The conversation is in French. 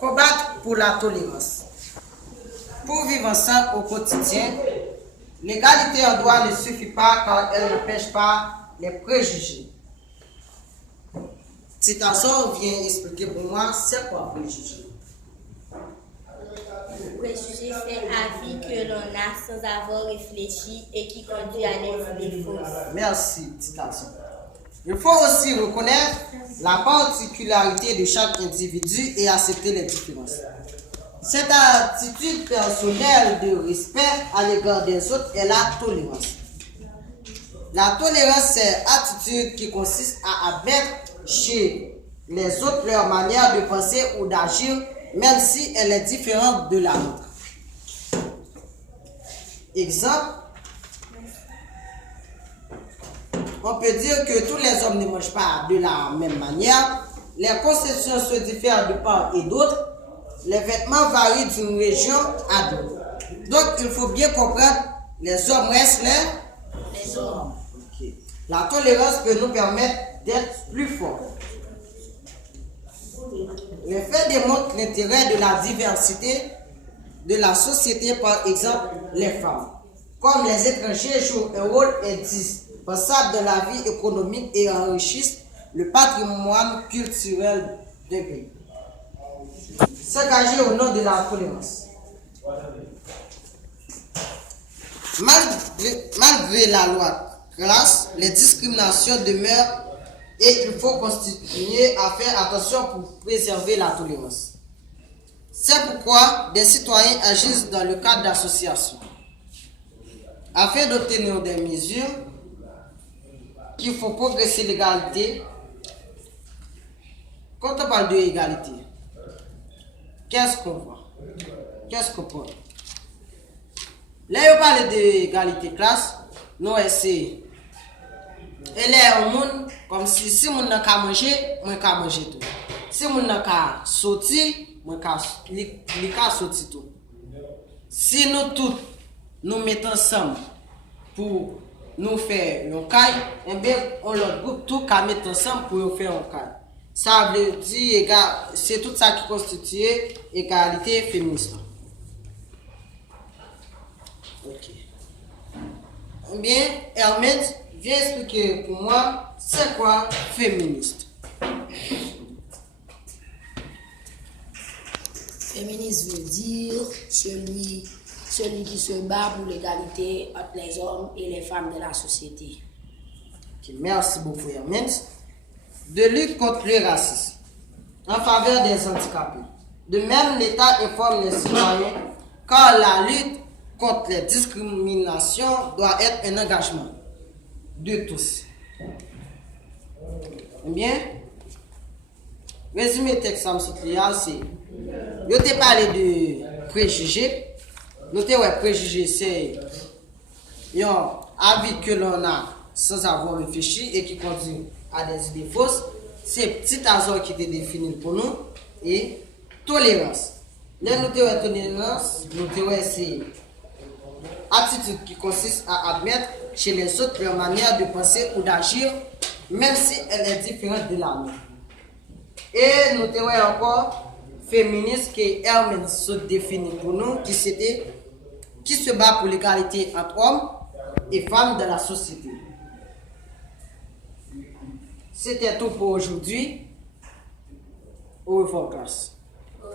Combattre pour la tolérance. Pour vivre ensemble au quotidien, l'égalité en droit ne suffit pas car elle n'empêche pas les préjugés. Citation vient expliquer pour moi c'est quoi préjugé. Préjugé, c'est avis que l'on a sans avoir réfléchi et qui conduit à des idées fausses. Merci, citation. Il faut aussi reconnaître la particularité de chaque individu et accepter les différences. Cette attitude personnelle de respect à l'égard des autres est la tolérance. La tolérance, c'est l'attitude qui consiste à admettre chez les autres leur manière de penser ou d'agir, même si elle est différente de la nôtre. Exemple, on peut dire que tous les hommes ne mangent pas de la même manière, les conceptions se diffèrent de part et d'autre, les vêtements varient d'une région à l'autre. Donc, il faut bien comprendre, les hommes restent les hommes. Okay. La tolérance peut nous permettre d'être plus forts. Les faits démontrent l'intérêt de la diversité de la société, par exemple les femmes. Comme les étrangers jouent un rôle indispensable dans la vie économique et enrichissent le patrimoine culturel d'un pays. S'engager au nom de la tolérance. Malgré la loi classe, les discriminations demeurent et il faut continuer à faire attention pour préserver la tolérance. C'est pourquoi des citoyens agissent dans le cadre d'associations afin d'obtenir des mesures qui font progresser l'égalité. Quand on parle de égalité, qu'est-ce qu'on voit? Qu'est-ce qu'on parle? Là, on parle d'égalité classe, nous essayons. Et là, au monde, comme si on n'a qu'à manger, moi qu'à manger tout. Si on n'a qu'à sortir, moi qu'à sortir tout. Si nous tous nous mettons ensemble pour nous faire un caille, eh bien, on le groupe tout qu'à mettre ensemble pour nous faire un caille. Ça veut dire, c'est tout ça qui constitue l'égalité féministe. Ok. Eh bien, Hermès vient expliquer pour moi c'est quoi féministe. Féministe veut dire celui qui se bat pour l'égalité entre les hommes et les femmes de la société. Okay, merci beaucoup, Hermès. De lutte contre le racisme en faveur des handicapés. De même, l'État informe les citoyens car la lutte contre les discriminations doit être un engagement de tous. Eh bien, résumé texte c'est je t'ai parlé de préjugés. Notez ouais, préjugés c'est un avis que l'on a sans avoir réfléchi et qui conduit à des idées fausses. C'est petit hasard qui était défini pour nous et tolérance. Là, notez ouais, tolérance, notez ouais, c'est attitude qui consiste à admettre chez les autres leur manière de penser ou d'agir, même si elle est différente de la nôtre. Et notez ouais, encore féministe qui Hermès se définit pour nous, qui se bat pour l'égalité entre hommes et femmes dans la société. C'était tout pour aujourd'hui. Au revoir, classe.